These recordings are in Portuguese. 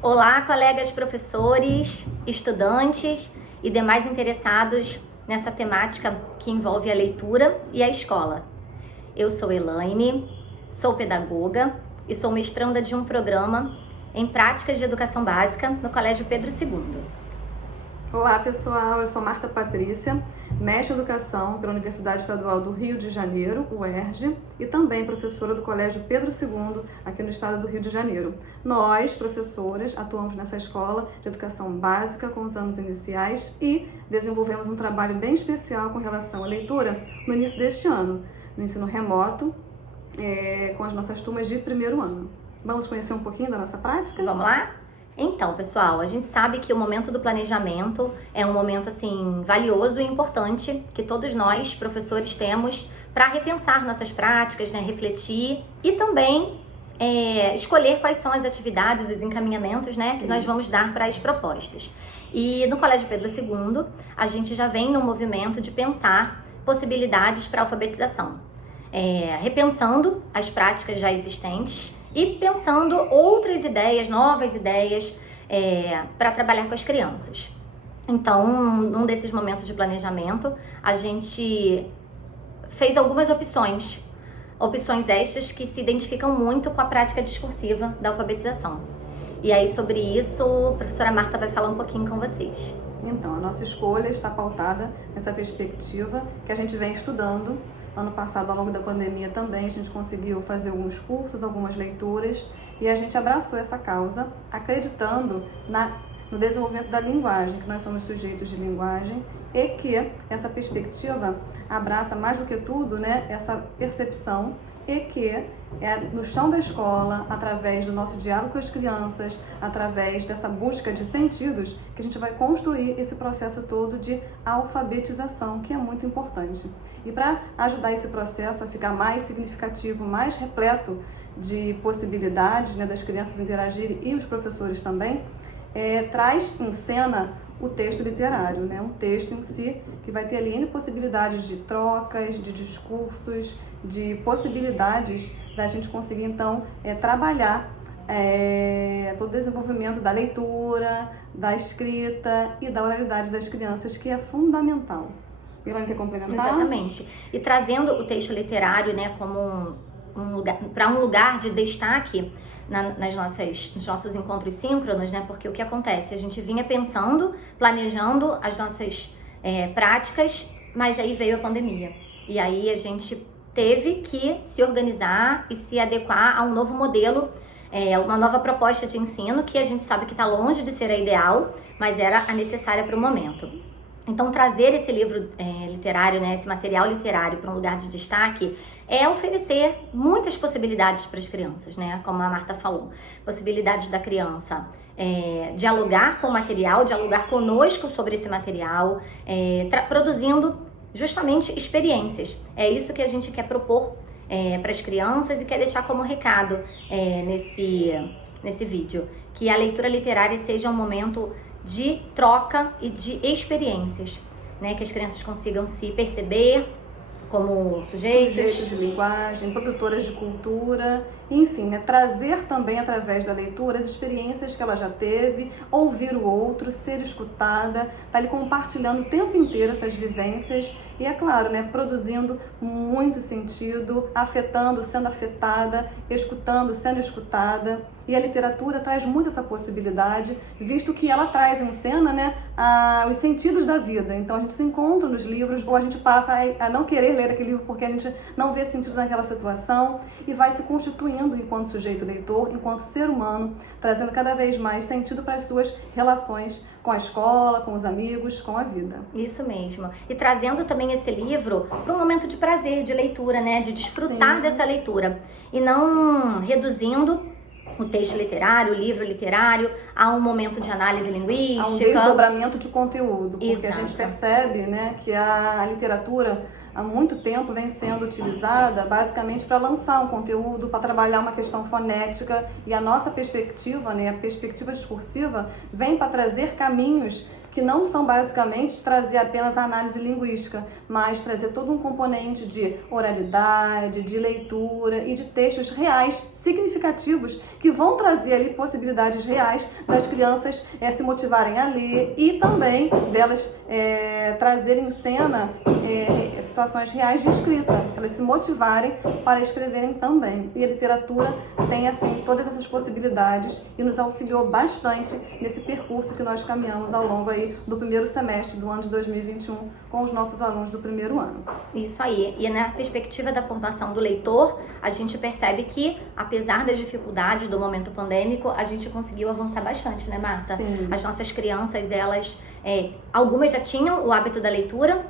Olá, colegas professores, estudantes e demais interessados nessa temática que envolve a leitura e a escola. Eu sou Elaine, sou pedagoga e sou mestranda de um programa em práticas de educação básica no Colégio Pedro II. Olá pessoal, eu sou Marta Patrícia, mestre em Educação pela Universidade Estadual do Rio de Janeiro, UERJ, e também professora do Colégio Pedro II, aqui no estado do Rio de Janeiro. Nós, professoras, atuamos nessa escola de educação básica com os anos iniciais e desenvolvemos um trabalho bem especial com relação à leitura no início deste ano, no ensino remoto, com as nossas turmas de primeiro ano. Vamos conhecer um pouquinho da nossa prática? Vamos lá? Então, pessoal, a gente sabe que o momento do planejamento é um momento, assim, valioso e importante que todos nós, professores, temos para repensar nossas práticas, né, refletir e também escolher quais são as atividades, os encaminhamentos, né, que nós vamos dar para as propostas. E no Colégio Pedro II, a gente já vem no movimento de pensar possibilidades para alfabetização, repensando as práticas já existentes e pensando outras ideias, novas ideias para trabalhar com as crianças. Então, num desses momentos de planejamento, a gente fez algumas opções estas que se identificam muito com a prática discursiva da alfabetização. E aí, sobre isso, a professora Marta vai falar um pouquinho com vocês. Então, a nossa escolha está pautada nessa perspectiva que a gente vem estudando. Ano passado, ao longo da pandemia também, a gente conseguiu fazer alguns cursos, algumas leituras, e a gente abraçou essa causa, acreditando no desenvolvimento da linguagem, que nós somos sujeitos de linguagem, e que essa perspectiva abraça mais do que tudo, né, essa percepção, e que é no chão da escola, através do nosso diálogo com as crianças, através dessa busca de sentidos, que a gente vai construir esse processo todo de alfabetização, que é muito importante. E para ajudar esse processo a ficar mais significativo, mais repleto de possibilidades, né, das crianças interagirem e os professores também, traz em cena o texto literário, né? Um texto em si que vai ter ali N possibilidades de trocas, de discursos, de possibilidades da gente conseguir então trabalhar todo o desenvolvimento da leitura, da escrita e da oralidade das crianças, que é fundamental. Elaine, quer complementar? Exatamente. E trazendo o texto literário, né, como um lugar de destaque nos nossos encontros síncronos, né? Porque o que acontece? A gente vinha pensando, planejando as nossas práticas, mas aí veio a pandemia. E aí a gente teve que se organizar e se adequar a um novo modelo, uma nova proposta de ensino, que a gente sabe que está longe de ser a ideal, mas era a necessária para o momento. Então, trazer esse livro literário, né, esse material literário para um lugar de destaque é oferecer muitas possibilidades para as crianças, né, como a Marta falou. Possibilidades da criança dialogar com o material, dialogar conosco sobre esse material, produzindo justamente experiências. É isso que a gente quer propor para as crianças e quer deixar como recado nesse vídeo. Que a leitura literária seja um momento de troca e de experiências, né? Que as crianças consigam se perceber como sujeitos de linguagem, produtoras de cultura, enfim, né? Trazer também através da leitura as experiências que ela já teve, ouvir o outro, ser escutada, tá ali compartilhando o tempo inteiro essas vivências e, é claro, né, produzindo muito sentido, afetando, sendo afetada, escutando, sendo escutada. E a literatura traz muito essa possibilidade, visto que ela traz em cena, né, os sentidos da vida. Então a gente se encontra nos livros, ou a gente passa a não querer ler aquele livro porque a gente não vê sentido naquela situação e vai se constituindo enquanto sujeito leitor, enquanto ser humano, trazendo cada vez mais sentido para as suas relações com a escola, com os amigos, com a vida. Isso mesmo. E trazendo também esse livro para um momento de prazer, de leitura, né, de desfrutar dessa leitura e não reduzindo o texto literário, o livro literário, a um momento de análise linguística. A um desdobramento de conteúdo, porque Exato. A gente percebe, né, que a literatura há muito tempo vem sendo utilizada basicamente para lançar um conteúdo, para trabalhar uma questão fonética, e a nossa perspectiva, né, a perspectiva discursiva, vem para trazer caminhos que não são basicamente trazer apenas a análise linguística, mas trazer todo um componente de oralidade, de leitura e de textos reais, significativos, que vão trazer ali possibilidades reais das crianças se motivarem a ler e também delas trazerem em cena situações reais de escrita, elas se motivarem para escreverem também. E a literatura tem assim todas essas possibilidades e nos auxiliou bastante nesse percurso que nós caminhamos ao longo aí do primeiro semestre do ano de 2021 com os nossos alunos do primeiro ano. Isso aí. E na perspectiva da formação do leitor, a gente percebe que, apesar das dificuldades do momento pandêmico, a gente conseguiu avançar bastante, né, Marta? Sim. As nossas crianças, elas, algumas já tinham o hábito da leitura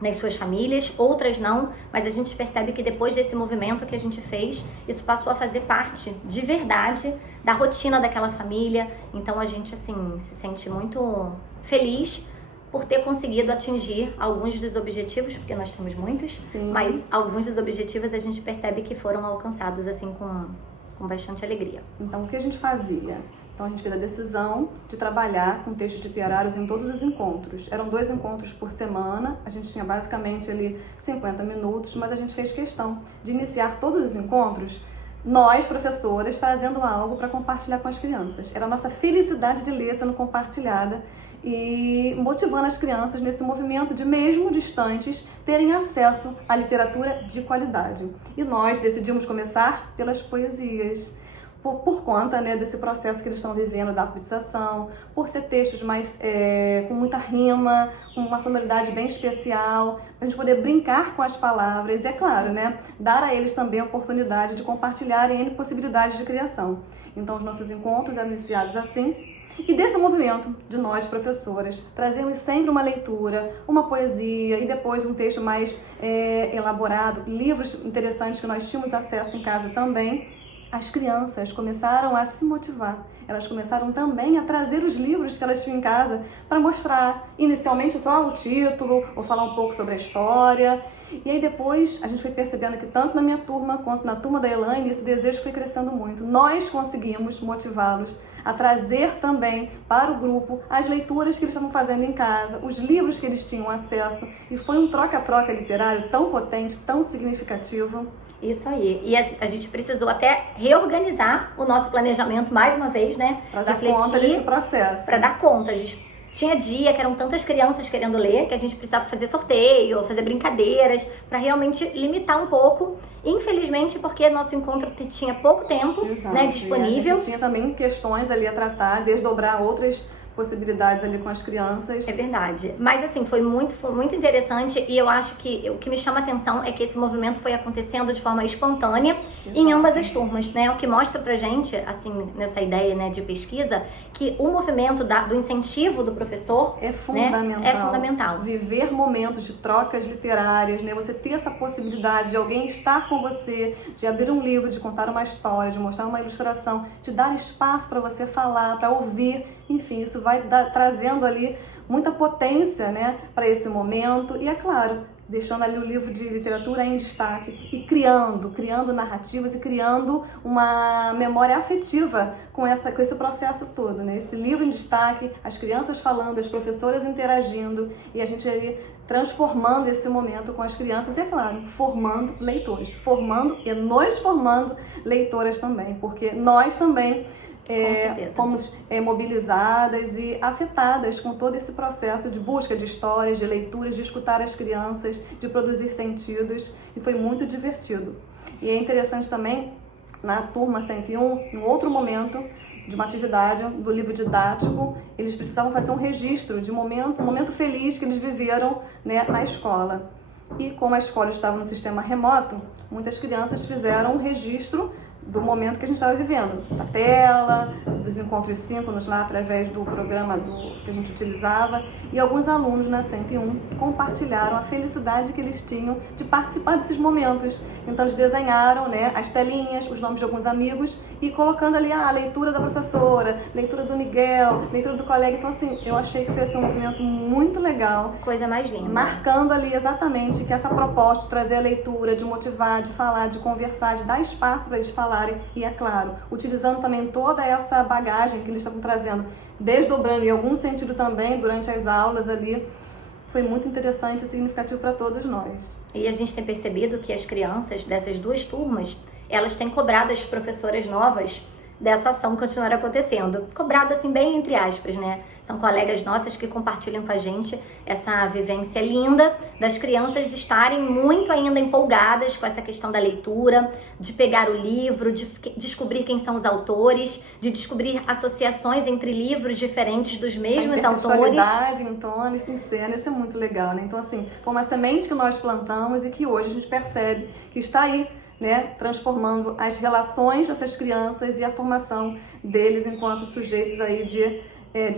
nas suas famílias, outras não, mas a gente percebe que depois desse movimento que a gente fez, isso passou a fazer parte de verdade da rotina daquela família. Então a gente assim se sente muito feliz por ter conseguido atingir alguns dos objetivos, porque nós temos muitos, Sim. mas alguns dos objetivos a gente percebe que foram alcançados assim com bastante alegria. Então o que a gente fazia? Então a gente fez a decisão de trabalhar com textos literários em todos os encontros. Eram 2 encontros por semana, a gente tinha basicamente ali 50 minutos, mas a gente fez questão de iniciar todos os encontros, nós, professoras, trazendo algo para compartilhar com as crianças. Era a nossa felicidade de ler sendo compartilhada e motivando as crianças nesse movimento de, mesmo distantes, terem acesso à literatura de qualidade. E nós decidimos começar pelas poesias. Por conta, né, desse processo que eles estão vivendo da alfabetização, por ser textos mais com muita rima, com uma sonoridade bem especial, para a gente poder brincar com as palavras e, é claro, né, dar a eles também a oportunidade de compartilharem N possibilidades de criação. Então, os nossos encontros eram iniciados assim. E desse movimento de nós, professoras, trazemos sempre uma leitura, uma poesia e depois um texto mais elaborado, livros interessantes que nós tínhamos acesso em casa também. As crianças começaram a se motivar. Elas começaram também a trazer os livros que elas tinham em casa para mostrar, inicialmente só o título, ou falar um pouco sobre a história. E aí depois a gente foi percebendo que tanto na minha turma quanto na turma da Elaine, esse desejo foi crescendo muito. Nós conseguimos motivá-los a trazer também para o grupo as leituras que eles estavam fazendo em casa, os livros que eles tinham acesso. E foi um troca-troca literário tão potente, tão significativo. Isso aí. E a gente precisou até reorganizar o nosso planejamento mais uma vez, né? Para dar conta desse processo. Para dar conta. A gente tinha dia que eram tantas crianças querendo ler que a gente precisava fazer sorteio, fazer brincadeiras, para realmente limitar um pouco. Infelizmente, porque nosso encontro tinha pouco tempo, né, disponível. E a gente tinha também questões ali a tratar, desdobrar outras possibilidades ali com as crianças. É verdade. Mas assim, foi muito interessante e eu acho que o que me chama a atenção é que esse movimento foi acontecendo de forma espontânea em ambas as turmas, né? O que mostra pra gente, assim, nessa ideia, né, de pesquisa, que o movimento do incentivo do professor é fundamental. Né, é fundamental. Viver momentos de trocas literárias, né? Você ter essa possibilidade de alguém estar com você, de abrir um livro, de contar uma história, de mostrar uma ilustração, de dar espaço para você falar, para ouvir. Enfim, isso vai trazendo ali muita potência, né, para esse momento e, é claro, deixando ali o livro de literatura em destaque e criando narrativas e criando uma memória afetiva com esse processo todo, né? Esse livro em destaque, as crianças falando, as professoras interagindo e a gente ali transformando esse momento com as crianças e, é claro, formando leitores, formando e nos formando leitoras também, porque nós também fomos mobilizadas e afetadas com todo esse processo de busca de histórias, de leituras, de escutar as crianças, de produzir sentidos, e foi muito divertido. E é interessante também, na turma 101, em outro momento de uma atividade do livro didático, eles precisavam fazer um registro de um momento feliz que eles viveram, né, na escola. E como a escola estava no sistema remoto, muitas crianças fizeram um registro do momento que a gente estava vivendo, da tela, dos encontros síncronos lá através do programa que a gente utilizava, e alguns alunos na 101 compartilharam a felicidade que eles tinham de participar desses momentos. Então eles desenharam, né, as telinhas, os nomes de alguns amigos e colocando ali a leitura da professora, leitura do Miguel, leitura do colega. Então assim, eu achei que foi assim, um movimento muito legal. Coisa mais linda. Marcando ali exatamente que essa proposta de trazer a leitura, de motivar, de falar, de conversar, de dar espaço para eles falarem e, é claro, utilizando também toda essa bagagem que eles estavam trazendo desdobrando em algum sentido também durante as aulas ali. Foi muito interessante e significativo para todos nós. E a gente tem percebido que as crianças dessas duas turmas, elas têm cobrado as professoras novas dessa ação continuar acontecendo. Cobrado assim bem entre aspas, né? São colegas nossas que compartilham com a gente essa vivência linda das crianças estarem muito ainda empolgadas com essa questão da leitura, de pegar o livro, de descobrir quem são os autores, de descobrir associações entre livros diferentes dos mesmos autores. Em tona e em cena, isso é muito legal, né? Então assim, foi uma semente que nós plantamos e que hoje a gente percebe que está aí, né, transformando as relações dessas crianças e a formação deles enquanto sujeitos aí de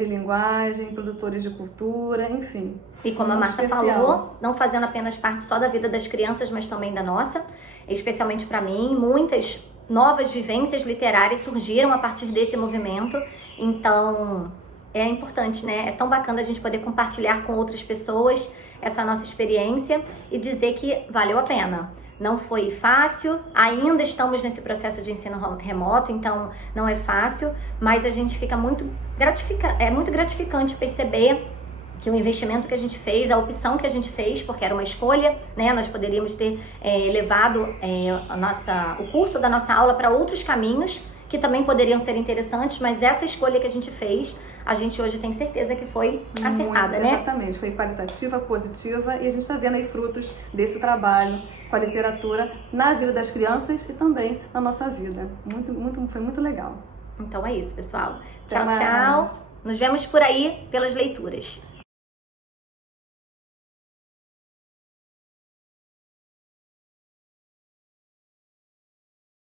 linguagem, produtores de cultura, enfim. E como a Marta falou, não fazendo apenas parte só da vida das crianças, mas também da nossa, especialmente para mim, muitas novas vivências literárias surgiram a partir desse movimento, então é importante, né? É tão bacana a gente poder compartilhar com outras pessoas essa nossa experiência e dizer que valeu a pena. Não foi fácil, ainda estamos nesse processo de ensino remoto, então não é fácil, mas a gente fica muito gratificante perceber que o investimento que a gente fez, a opção que a gente fez, porque era uma escolha, né? Nós poderíamos ter levado o curso da nossa aula para outros caminhos que também poderiam ser interessantes, mas essa escolha que a gente fez, a gente hoje tem certeza que foi acertada, né? Exatamente, foi qualitativa, positiva, e a gente está vendo aí frutos desse trabalho com a literatura na vida das crianças e também na nossa vida. Foi muito legal. Então é isso, pessoal. Tchau, tchau. Nos vemos por aí pelas leituras.